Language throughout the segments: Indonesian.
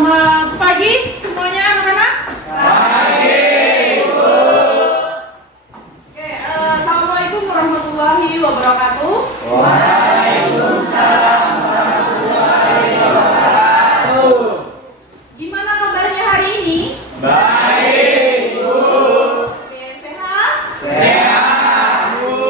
Selamat pagi semuanya anak-anak. Pagi, Bu. Oke, assalamualaikum warahmatullahi wabarakatuh. Waalaikumsalam warahmatullahi wabarakatuh. Gimana kabarnya hari ini? Baik, Bu. Oke, sehat? Sehat, Bu.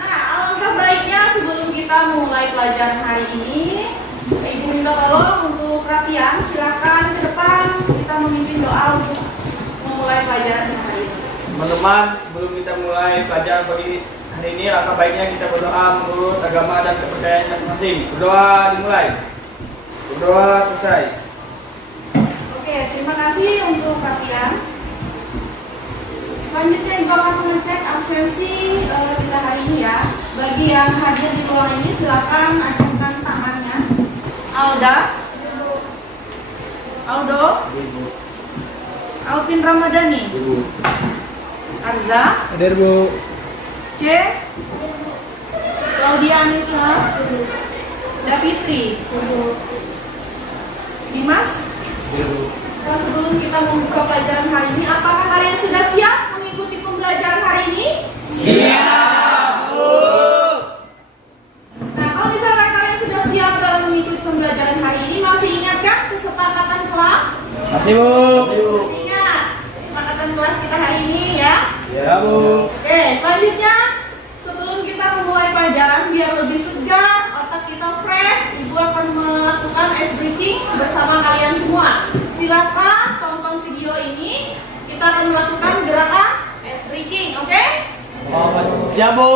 Nah, alangkah baiknya sebelum kita mulai pelajaran hari ini, Ibu minta tolong untuk perhatian, silakan ke depan kita memimpin doa untuk memulai pelajaran hari ini. Teman-teman, sebelum kita mulai pelajaran pagi hari ini, alangkah baiknya kita berdoa menurut agama dan kepercayaan masing-masing. Berdoa dimulai. Berdoa selesai. Oke, terima kasih untuk perhatian. Selanjutnya Ibu akan mengecek absensi kita hari ini ya. Bagi yang hadir di ruang ini silakan acungkan tangannya. Alda, Aldo, Alvin Ramadhani, Arza, Hadir, Bu. C, Claudia Anissa, Davitri, Dimas. Nah, sebelum kita membuka pelajaran hari ini, apakah kalian sudah siap mengikuti pembelajaran hari ini? Siap, Bu. Nah, kalau misalkan kalian sudah siap dalam mengikuti pembelajaran hari ini, masih ingat kan kesepakatan kelas? Masih, Bu. Masih ingat kesepakatan kelas kita hari ini ya? Ya, Bu. Oke, selanjutnya sebelum kita memulai pelajaran biar lebih segar, otak kita fresh, Ibu akan melakukan ice breaking bersama kalian semua. Silakan tonton video ini, kita akan melakukan gerakan ice breaking, oke? Siap, Bu.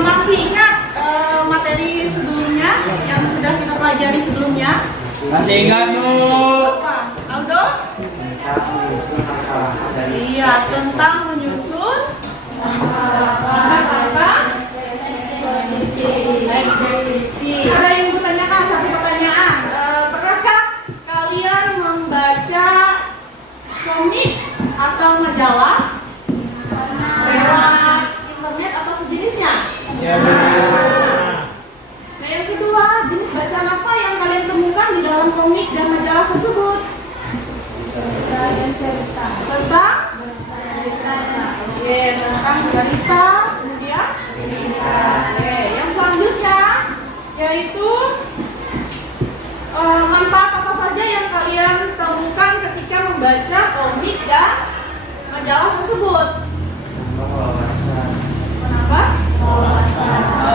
Masih ingat materi sebelumnya yang sudah kita pelajari sebelumnya? Masih ingat, Bu? Apa? Aldo? Iya, tentang menyusun apa? Deskripsi. Ada yang Ibu tanyakan satu pertanyaan. Pernahkah kalian membaca komik atau majalah lewat internet atau sejenisnya? Ya, Bu. Nah, yang kedua, jenis bacaan apa yang kalian temukan di dalam komik dan majalah tersebut? Tentang? Oke, tentang cerita. Kemudian? Oke, yang selanjutnya yaitu manfaat apa saja yang kalian temukan ketika membaca komik dan majalah tersebut? Kenapa?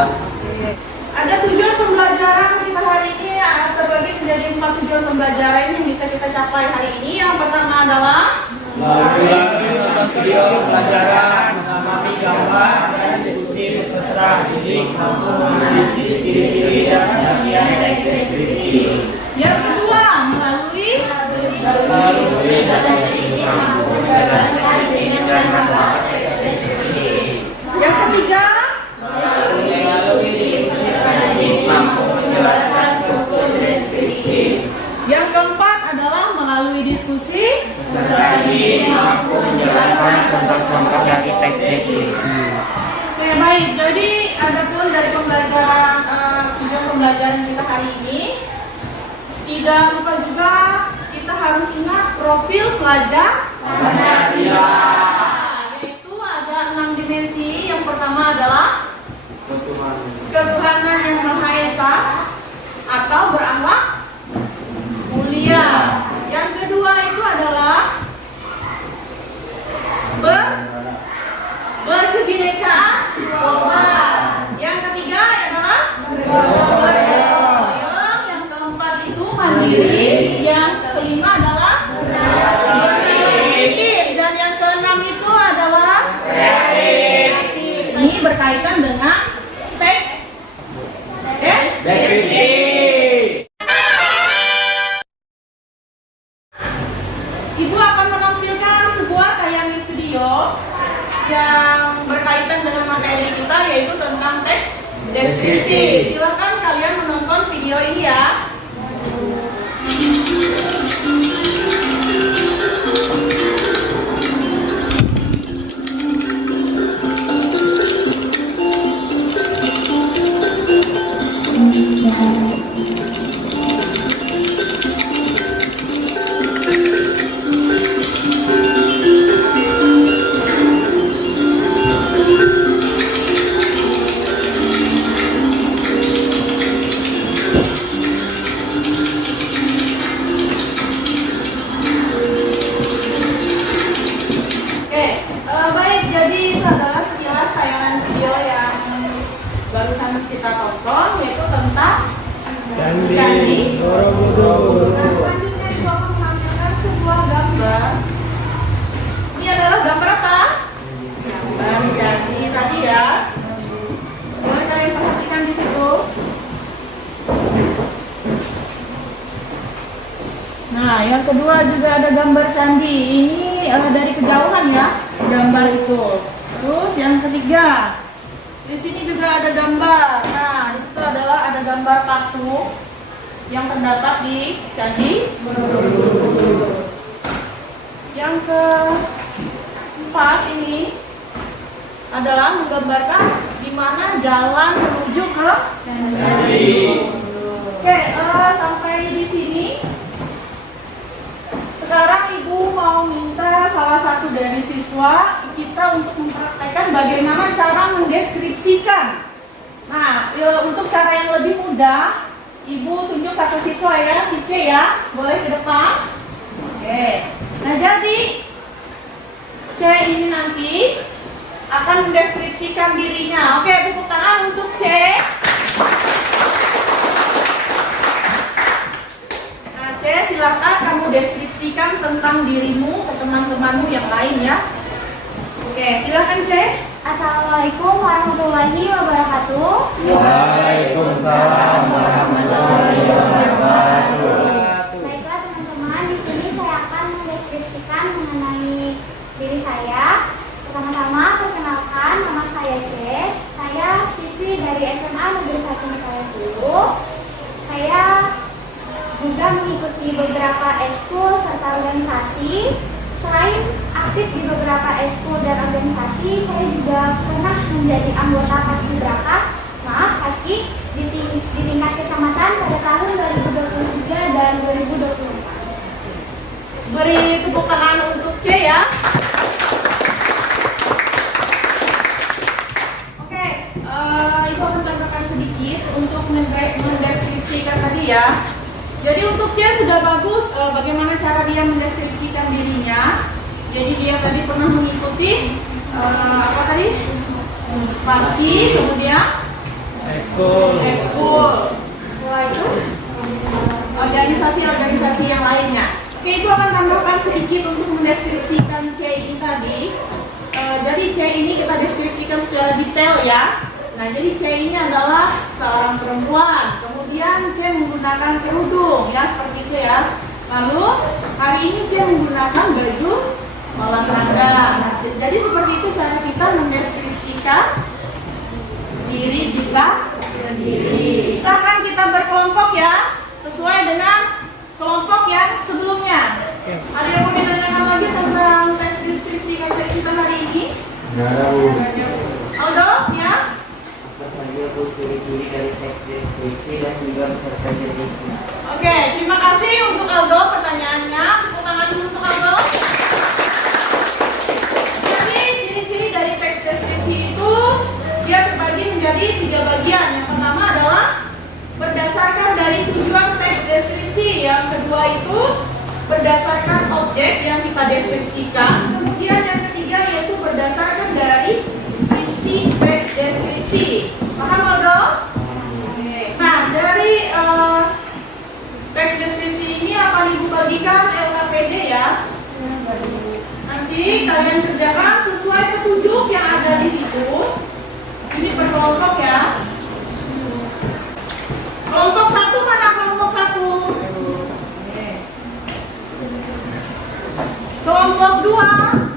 Oke. Ada tujuan pembelajaran kita hari ini terbagi menjadi 4 tujuan pembelajaran yang bisa kita capai hari ini. Yang pertama adalah Mengulangi nonton video pelajaran, mengamati gambar, dan diskusi peserta didik mampu mengisi ciri-ciri dan pengertian teks deskripsi. yang kedua melalui yang ketiga yang keempat adalah melalui diskusi. Mampu menjelaskan tentang contoh dari teks deskripsi. Oke, baik. Jadi adapun dari pembelajaran tujuan pembelajaran kita hari ini, tidak lupa juga kita harus ingat profil pelajar Pancasila. Yaitu ada 6 dimensi. Yang pertama adalah ketuhanan yang Maha Esa atau berakhlak mulia. Yang kedua itu adalah berkebinekaan global. Yang ketiga adalah bergotong royong. Yang keempat itu mandiri. Yang kelima adalah kritis. Dan yang keenam itu adalah kreatif. Ini berkaitan dengan teks Nah, yang kedua juga ada gambar candi. Ini dari kejauhan ya, gambar itu. Terus yang ketiga, di sini juga ada gambar. Nah, di situ adalah ada gambar patung yang terdapat di Candi Borobudur. Yang keempat ini adalah menggambarkan di mana jalan menuju ke Candi. Oke, sampai di sini. Sekarang Ibu mau minta salah satu dari siswa kita untuk mempraktekkan bagaimana cara mendeskripsikan. Nah, untuk cara yang lebih mudah, Ibu tunjuk satu siswa ya, si C ya, boleh ke depan. Oke, nah jadi C ini nanti akan mendeskripsikan dirinya. Oke, tepuk tangan untuk C. Nah, C, silakan kamu deskripsikan tentang dirimu ke teman-temanmu yang lain ya. Oke, silakan C. Assalamualaikum warahmatullahi wabarakatuh. Waalaikumsalam warahmatullahi wabarakatuh. Baiklah teman-teman, di sini saya akan mendeskripsikan mengenai diri saya. Pertama-tama perkenalkan, nama saya C. Saya siswi dari SMA Negeri 1 Mekayan Hulu. Saya juga mengikuti beberapa eskul serta organisasi. Selain aktif di beberapa eskul dan organisasi, saya juga pernah menjadi anggota Paski di tingkat kecamatan pada tahun 2023 dan 2024. Beri tepuk tangan untuk C ya. Oke, Ibu akan tambahkan sedikit untuk mendeskripsikan tadi ya. Jadi untuk C sudah bagus bagaimana cara dia mendeskripsikan dirinya. Jadi dia tadi pernah mengikuti apa tadi? Paski, kemudian ekskul. Setelah itu organisasi-organisasi yang lainnya. Oke, itu akan tambahkan sedikit untuk mendeskripsikan C ini tadi. Jadi C ini kita deskripsikan secara detail ya. Nah, jadi C ini adalah seorang perempuan. Kemudian C menggunakan kerudung ya, seperti itu ya. Lalu hari ini C menggunakan baju olahraga. Nah, jadi seperti itu cara kita mendeskripsikan diri kita sendiri. Kita berkelompok ya, sesuai dengan kelompok yang sebelumnya. Ada yang mau ditanyakan lagi tentang tes deskripsi KTI kita hari ini? Aldo, ya? Ciri-ciri dari teks deskripsi dan juga beserta deskripsi. Oke, terima kasih untuk Aldo pertanyaannya. Tepuk tangan dulu untuk Aldo. Jadi ciri-ciri dari teks deskripsi itu dia terbagi menjadi 3 bagian. Yang pertama adalah berdasarkan dari tujuan teks deskripsi. Yang kedua itu berdasarkan objek yang kita deskripsikan. Kemudian yang ketiga yaitu berdasarkan dari isi teks deskripsi. Paham Aldo? Nah, dari teks deskripsi ini akan Ibu bagikan LKPD ya. Nanti kalian kerjakan sesuai petunjuk yang ada di situ. Ini berkelompok ya. Kelompok 1 mana kelompok 1? Kelompok 2.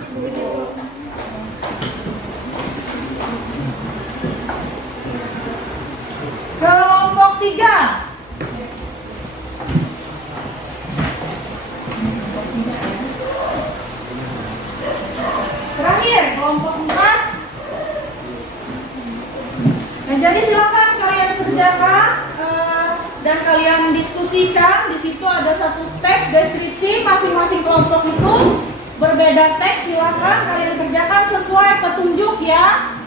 Kelompok 3. Terakhir kelompok 4. Nah, jadi silakan kalian kerjakan dan kalian diskusikan. Di situ ada satu teks deskripsi, masing-masing kelompok itu berbeda teks. Silakan kalian kerjakan sesuai petunjuk ya.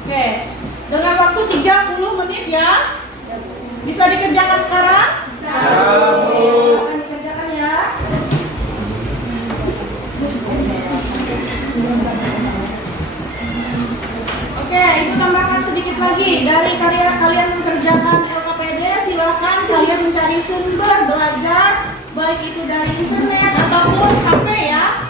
Oke, dengan waktu 30 menit ya. Bisa dikerjakan sekarang? Bisa. Silakan dikerjakan ya. Oke, itu tambahkan sedikit lagi. Dari karya kalian mengerjakan LKPD, silakan kalian mencari sumber belajar, baik itu dari internet ataupun HP ya.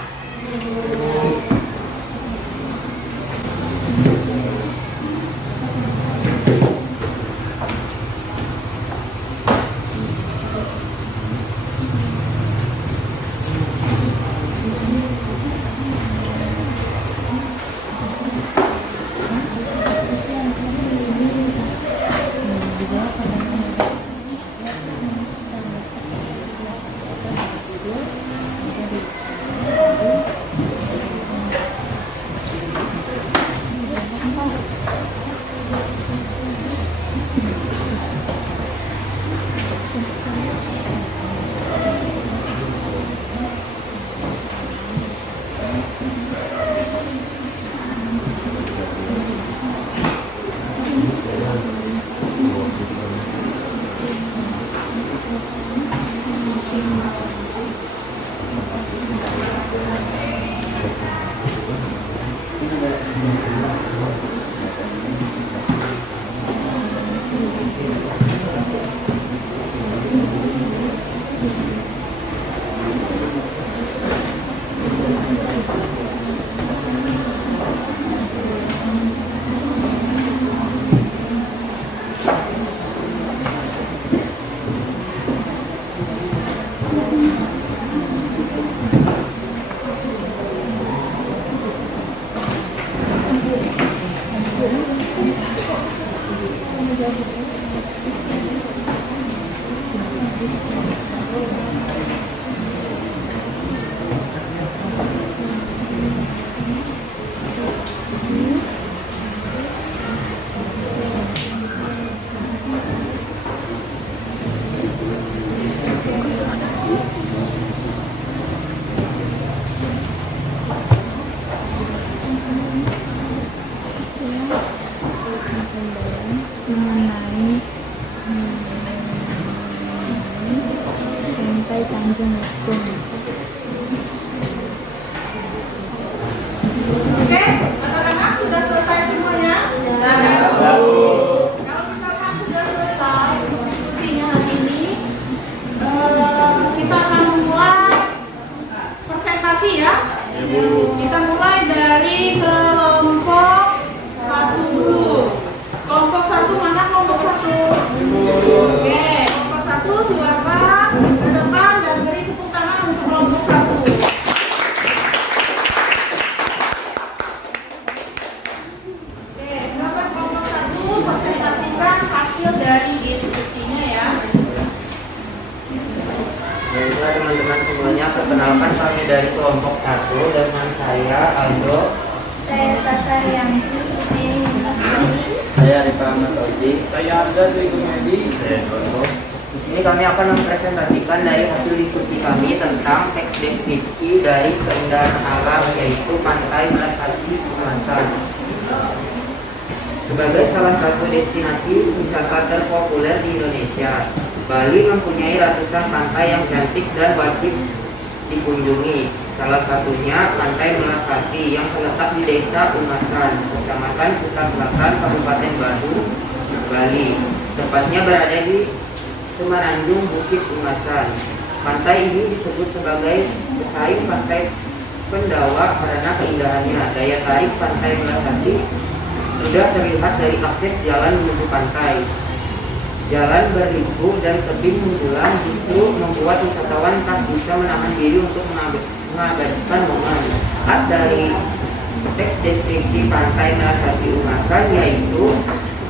mengenai Pantai Tanjung Lesung. Oke, anak-anak sudah selesai semuanya? Lalu Kalau misalkan sudah selesai diskusinya hari ini, kita akan memulai presentasi ya. Kita mulai dari kelompok 1 dulu. Kelompok 1 mana kelompok 1? Oke, kelompok 1 silakan ke depan dan beri tepuk tangan untuk kelompok 1. Oke, silakan kelompok 1 presentasikan hasil dari diskusinya ya. Baiklah teman-teman semuanya, perkenalkan kami dari kelompok 1 dengan saya Aldo. Saya Sasa Rianti. Saya Arif Ahmad Oji. saya Arda dari Komedi. Saya Dono. Di sini kami akan mempresentasikan dari hasil diskusi kami tentang teks deskripsi dari keindahan alam yaitu Pantai Melati Umasan. Sebagai salah satu destinasi wisata terpopuler di Indonesia, Bali mempunyai ratusan pantai yang cantik dan wajib dikunjungi. Salah satunya Pantai Melasati yang terletak di Desa Umasan, Kecamatan Kuta Selatan, Kabupaten Badung, Bali. Tepatnya berada di Semenanjung Bukit Umasan. Pantai ini disebut sebagai pesaing pantai Pendawa karena keindahannya. Daya tarik Pantai Melasati sudah terlihat dari akses jalan menuju pantai. Jalan berliku dan tebing menjulang justru membuat wisatawan tak bisa menahan diri untuk mengabadikan momen. Dari teks deskripsi Pantai Melasati Umasan yaitu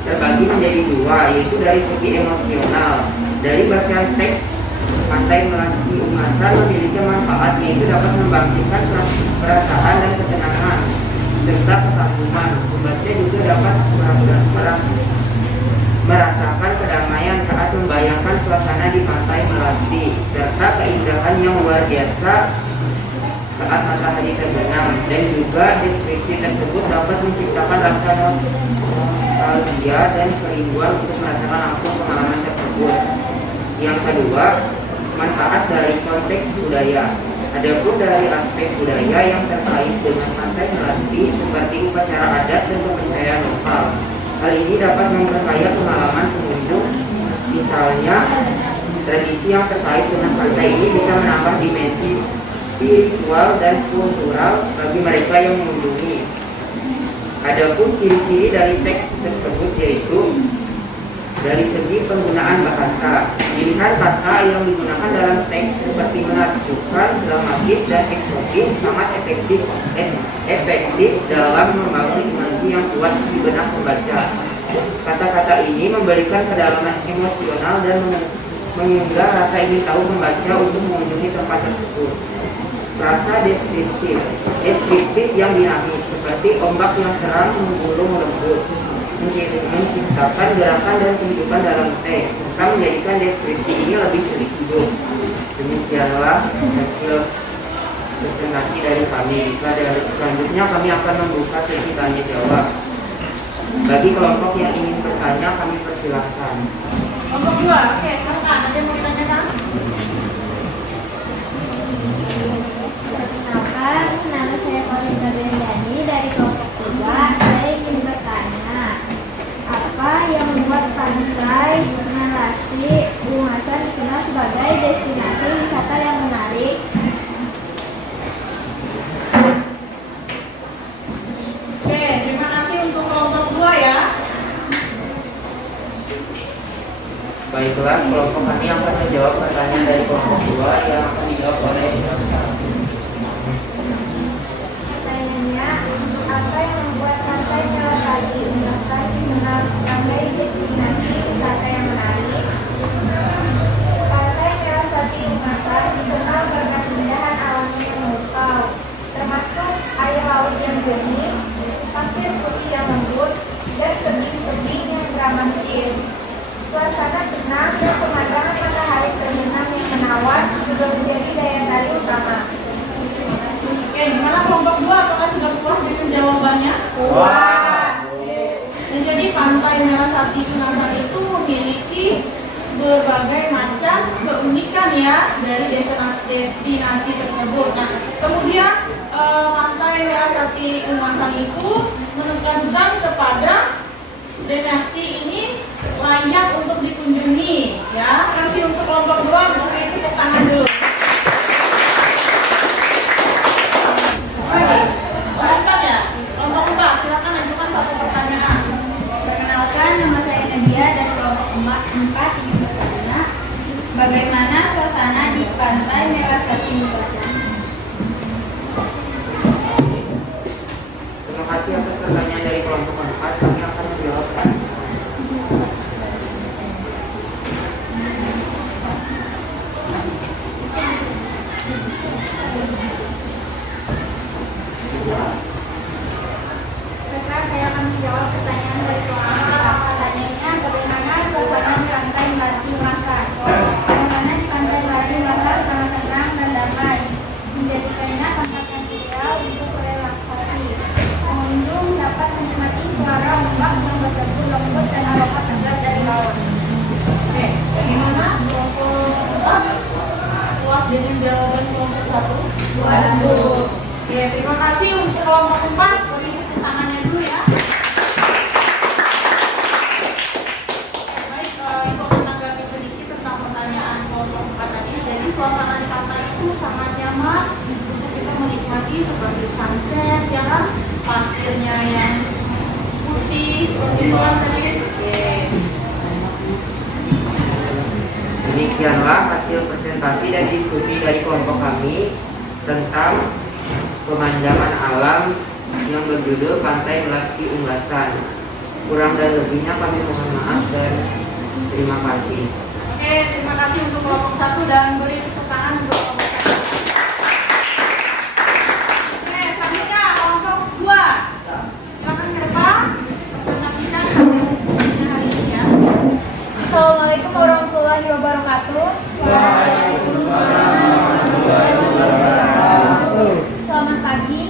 terbagi menjadi dua, yaitu dari segi emosional. Dari bacaan teks, Pantai Melasati Umasan memiliki manfaat yaitu dapat membangkitkan perasaan dan ketenangan serta kekaguman. Pembaca juga dapat merasakan kedamaian saat membayangkan suasana di Pantai Melati serta keindahan yang luar biasa saat matahari terbenam. Dan juga deskripsi tersebut dapat menciptakan rasa nostalgia dan kerinduan untuk merasakan langsung pengalaman tersebut. Yang kedua, manfaat dari konteks budaya. Adapun dari aspek budaya yang terkait dengan Pantai Melati seperti upacara adat dan kepercayaan lokal, hal ini dapat memperkaya pengalaman pengunjung. Misalnya, tradisi yang terkait dengan pantai ini bisa menambah dimensi spiritual dan kultural bagi mereka yang mengunjungi. Adapun ciri-ciri dari teks tersebut yaitu dari segi penggunaan bahasa, pilihan kata yang digunakan dalam teks seperti menakjubkan, dramatis, dan eksotis sangat efektif dalam membangun imajinasi yang kuat di benak pembaca. Kata-kata ini memberikan kedalaman emosional dan mengunggah rasa ingin tahu pembaca untuk mengunjungi tempat tersebut. Rasa deskriptif yang dinamis seperti ombak yang terang menggulung lembut menciptakan gerakan dan kehidupan dalam teks serta menjadikan deskripsi ini lebih hidup. Demikianlah hasil presentasi dari kami. Selanjutnya kami akan membuka sesi tanya jawab. Bagi kelompok yang ingin bertanya, kami persilahkan. Kelompok 2, oke silakan. Ada yang mau ditanyakan? pasti Ungasan dikenal sebagai destinasi wisata yang menarik. Oke, terima kasih untuk kelompok 2 ya. Baiklah, kelompok kami akan menjawab pertanyaan dari kelompok 2 yang akan dijawab oleh Inosa. Pertanyaannya, apa yang membuat pantai Melasati Ungasan dikenal sebagai destinasi wisata yang menarik? Pantai Melasati Ungasan dikenal karena keindahan alamnya yang memukau, termasuk air laut yang jernih, pasir putih yang lembut, dan tebing-tebing yang dramatis. Suasana tenang dan pemandangan matahari terbenam yang menawan juga menjadi daya tarik utama. Oke, gimana kelompok 2? Apakah sudah puas dengan jawabannya? Dan jadi Pantai Melasati Ungasan itu memiliki berbagai macam keunikan ya dari destinasi tersebut. Nah, kemudian Pantai Melasati Ungasan itu menekankan kepada destinasi ini layak untuk dikunjungi ya. Kasih untuk kelompok 2, oke, tepuk tangan dulu. Oke, lanjutkan ya. Kelompok 4, silakan ajukan satu pertanyaan. Perkenalkan, nama saya Nadia dari kelompok 4 ingin bertanya, bagaimana suasana di Pantai Melasati Ungasan? Terima kasih atas pertanyaan dari kelompok 4. Kami akan menjawabkan. Sekarang saya akan menjawab pertanyaan dari kelompok 4. Pertanyaannya, bagaimana suasana di Pantai Melasati Ungasan? Suasana di Pantai Melasati Ungasan sangat tenang dan damai, menjadikannya tempat yang ideal untuk relaksasi. Pengunjung dapat menikmati suara ombak yang berdebu lembut dan aroma segar dari laut. Oke, bagaimana kelompok 4? Puas dengan jawaban kelompok 1? Puas. Oke, terima kasih untuk kelompok 4. Beri tepuk tangannya dulu ya. Baik, Ibu menanggapi sedikit tentang pertanyaan kelompok 4 tadi. Jadi suasana di pantai itu sangat nyaman untuk kita menikmati seperti sunset ya kan, pasirnya yang putih seperti itu kan tadi. Oke. Demikianlah hasil presentasi dan diskusi dari kelompok kami tentang pemandangan alam yang berjudul Pantai Melasati Ungasan. Kurang dan lebihnya kami mohon maaf dan terima kasih. Oke, terima kasih untuk kelompok 1 dan beri tepuk tangan untuk kelompok 1. Oke, selanjutnya kelompok 2. Silakan ke depan. Presentasikan hasil diskusinya hari ini ya. Assalamualaikum warahmatullahi wabarakatuh. Selamat pagi.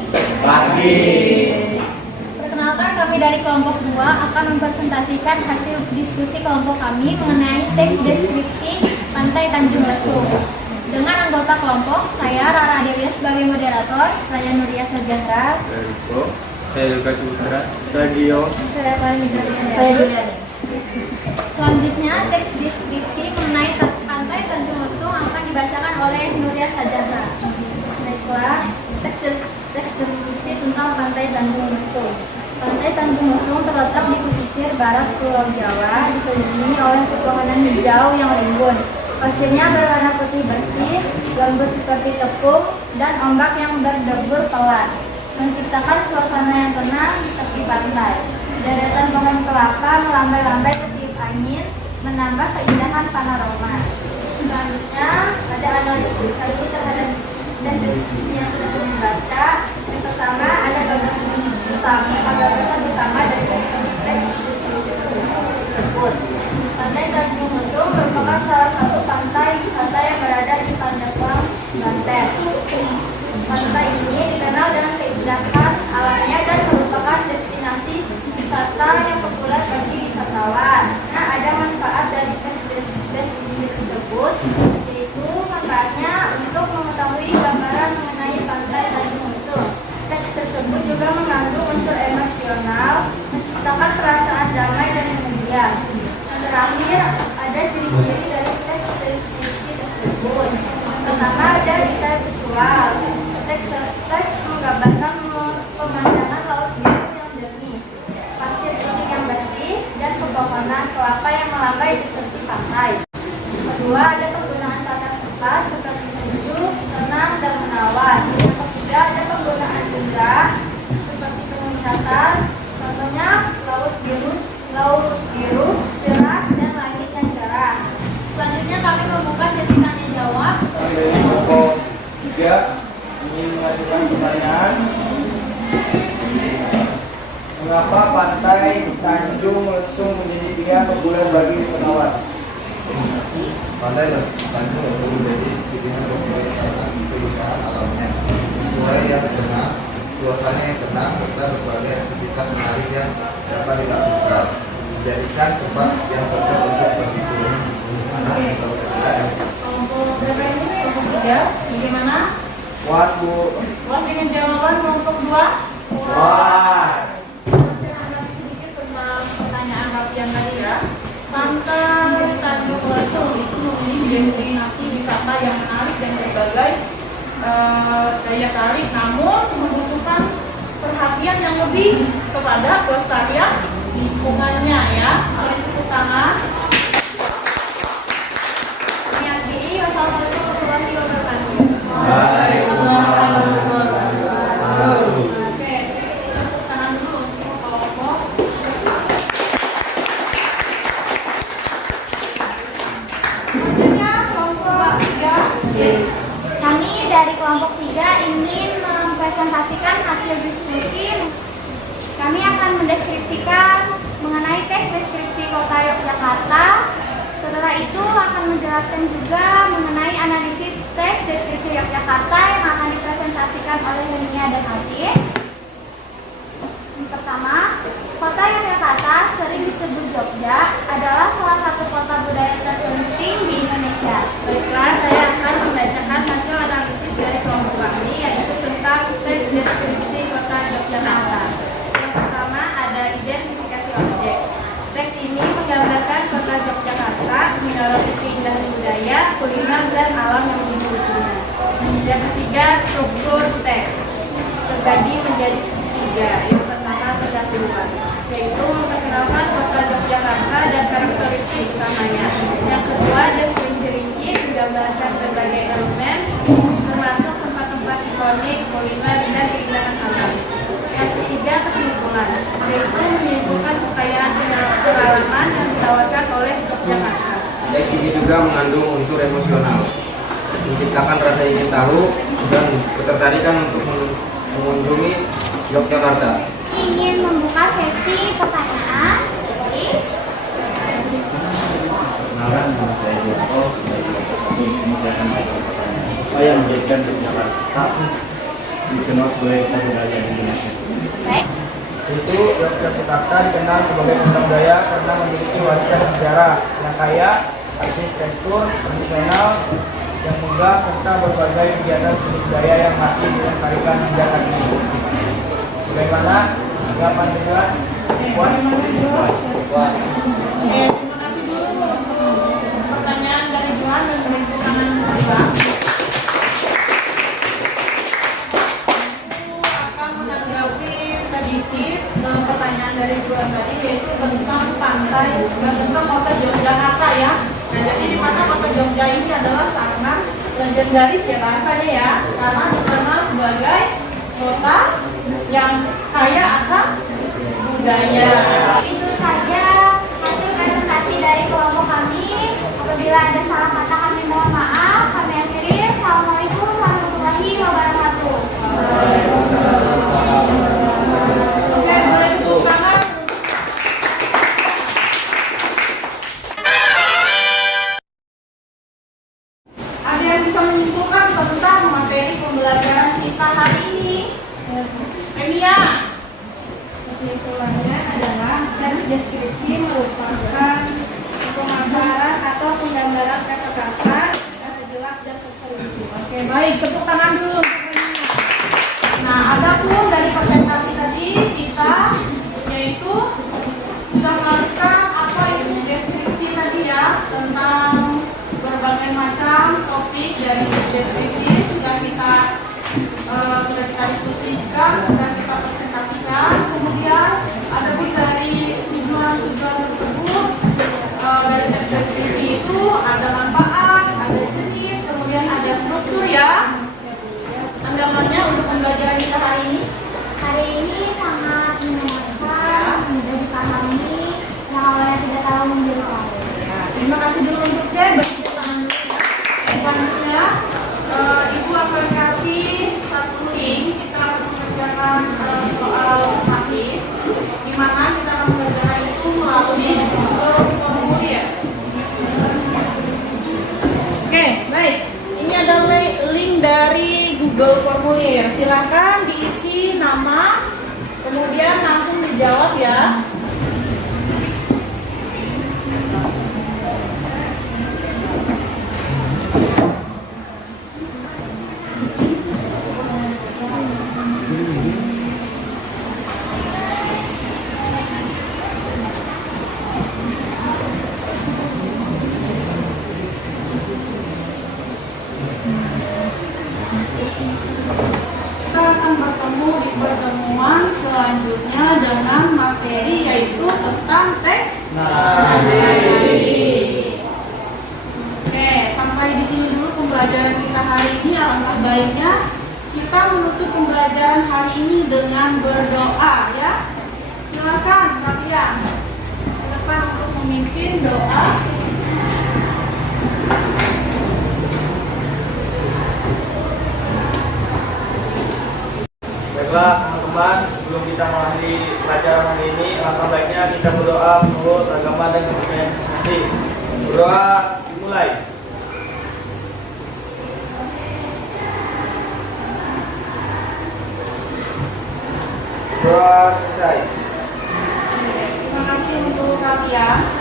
Perkenalkan, kami dari kelompok 2 akan mempresentasikan hasil diskusi kelompok kami mengenai teks deskripsi Pantai Tanjung Lesung. Dengan anggota kelompok, saya Rara Adelia sebagai moderator, saya Nuria Sarjandra, Saya Lukas Putra. Saya Gio. saya Juliani. Selanjutnya, teks deskripsi mengenai Pantai Tanjung Lesung akan dibacakan oleh Nuria Sarjandra. Baiklah, teks deskripsi tentang Pantai Tanjung Lesung. Pantai Tanjung Lesung terletak di pesisir barat Pulau Jawa, dikelilingi oleh pepohonan hijau yang rimbun. Pasirnya berwarna putih bersih, lembut seperti tepung, dan ombak yang berdebur pelan, menciptakan suasana yang tenang di tepi pantai. Deretan pohon kelapa melambai-lambai ketiup angin, menambah keindahan panorama. Selanjutnya, ada analisis kami terhadap deskripsi yang sudah kami baca. Yang pertama, ada gagasan utama dari teks deskripsi tersebut. Pantai Tanjung Lesung merupakan salah satu pantai wisata yang berada di Pandeglang, Banten. Pantai ini dikenal dengan keindahan alamnya dan merupakan destinasi wisata yang populer bagi wisatawan. Nah, ada manfaat dari teks deskripsi tersebut, yaitu manfaatnya untuk mengetahui gambaran mengenai Pantai Tanjung Lesung. Teks tersebut juga mengandung unsur emosional, menciptakan perasaan damai dan kemudian. Terakhir, ada ciri tidak ada penggunaan benda seperti penglihatan, contohnya laut biru cerah dan langit yang cerah. Selanjutnya kami membuka sesi tanya jawab. Dari kelompok 3 ingin mengajukan pertanyaan. Mengapa pantai Tanjung Lesung menjadi pilihan populer bagi wisatawan? Pantai Tanjung Lesung menjadi pilihan populer karena keindahan alamnya, sungai yang tenang, suasana yang tenang, serta berbagai aktivitas menarik yang dapat dilakukan, menjadikan tempat yang cocok untuk berlibur. Kelompok berapa ini? Kelompok 3. Bagaimana? Puas, Bu. Puas dengan jawaban kelompok 2? Puas. Saya menanggapi sedikit tentang pertanyaan Rapian tadi ya. Pantai Tanjung Lesung itu memiliki destinasi wisata yang menarik dan berbagai daya tarik, namun membutuhkan perhatian yang lebih kepada pelestarian lingkungannya ya. Mari tepuk tangan. Yang kiri, wassalamualaikum warahmatullahi wabarakatuh. Oke, tepuk tangan dulu untuk kelompok. Selanjutnya kelompok 3. Kami dari kelompok 3 ingin mempresentasikan hasil diskusi. Kami akan mendeskripsikan mengenai teks deskripsi Kota Yogyakarta. Setelah itu akan menjelaskan juga mengenai analisis teks deskripsi Yogyakarta yang akan dipresentasikan oleh Renia dan Adi. Yang pertama, Kota Yogyakarta sering disebut Jogja adalah salah satu kota budaya terpenting di Indonesia. Baiklah, saya akan membacakan hasil analisis dari kelompok kami, yaitu tentang teks deskripsi Kota Yogyakarta. Yang pertama ada identifikasi objek. Teks ini menggambarkan Kota Yogyakarta menyoroti keindahan budaya, kuliner, dan alam yang dimilikinya. Yang ketiga, struktur teks terbagi menjadi 3. Yang pertama pendahuluan, yaitu memperkenalkan Kota Yogyakarta dan karakteristik utamanya. Yang kedua, deskripsi rinci menggambarkan berbagai elemen, termasuk tempat-tempat ikonik, kuliner, dan keindahan alam. Yang ketiga, kesimpulan, yaitu menyimpulkan kekayaan pengalaman yang ditawarkan oleh Yogyakarta. Teks ini juga mengandung unsur emosional, menciptakan rasa ingin tahu dan ketertarikan untuk mengunjungi Yogyakarta. Ingin membuka sesi pertanyaan. Kenalan, nama saya Joko. Dari sini saya akan menjawab pertanyaan. Apa yang menjadikan Yogyakarta dikenal sebagai kota budaya Indonesia? Baik. Itu Yogyakarta dikenal sebagai kota budaya karena memiliki warisan sejarah yang kaya, arsitektur tradisional yang megah, serta berbagai kegiatan seni budaya yang masih dilestarikan hingga saat ini. Bagaimana tanggapan dengan puas? Oke, terima kasih dulu untuk pertanyaan dari Johan dan tepuk tangan juga. Aku akan menanggapi sedikit pertanyaan dari Johan tadi, yaitu tentang pantai dan tentang kota Yogyakarta ya. Nah, jadi di mana kota Jogja ini adalah sangat legendaris ya bahasanya ya, karena dikenal sebagai kota yang kaya akan budaya. Itu saja hasil presentasi dari kelompok kami. Apabila ada salah kata kami mohon maaf. Kami akhiri. Assalamualaikum warahmatullahi wabarakatuh. Oke, boleh tepuk tangan. Ada yang bisa menyimpulkan tentang materi pembelajaran kita hari ini? Emilia. Kesimpulannya adalah teks deskripsi merupakan pemaparan atau penggambaran kata-kata yang jelas dan terperinci. Oke, baik, tepuk tangan dulu untuk Emilia. Nah, adapun dari presentasi tadi kita yaitu sudah melakukan apa itu deskripsi tadi ya, tentang berbagai macam topik dari deskripsi sudah kita diskusikan, sudah kita presentasikan. Kemudian adapun dari tujuan-tujuan tersebut dari deskripsi itu ada manfaat, ada jenis, kemudian ada struktur ya. Anggapannya untuk selanjutnya Ibu akan kasih satu link. Kita akan mengerjakan soal semakin, di mana kita akan mengerjakan itu melalui Google Formulir. Oke, baik. Ini adalah link dari Google Formulir. Silakan diisi nama, kemudian langsung dijawab ya. Kita akan bertemu di pertemuan selanjutnya dengan materi yaitu tentang teks nasi. Oke, sampai di sini dulu pembelajaran kita hari ini. Alangkah baiknya kita menutup pembelajaran hari ini dengan berdoa ya. Silakan kalian ke depan untuk memimpin doa. Baiklah teman-teman, sebelum kita mengakhiri pelajaran hari ini, alangkah baiknya kita berdoa menurut agama dan kepercayaan masing-masing. Berdoa dimulai. Doa selesai. Terima kasih untuk kalian.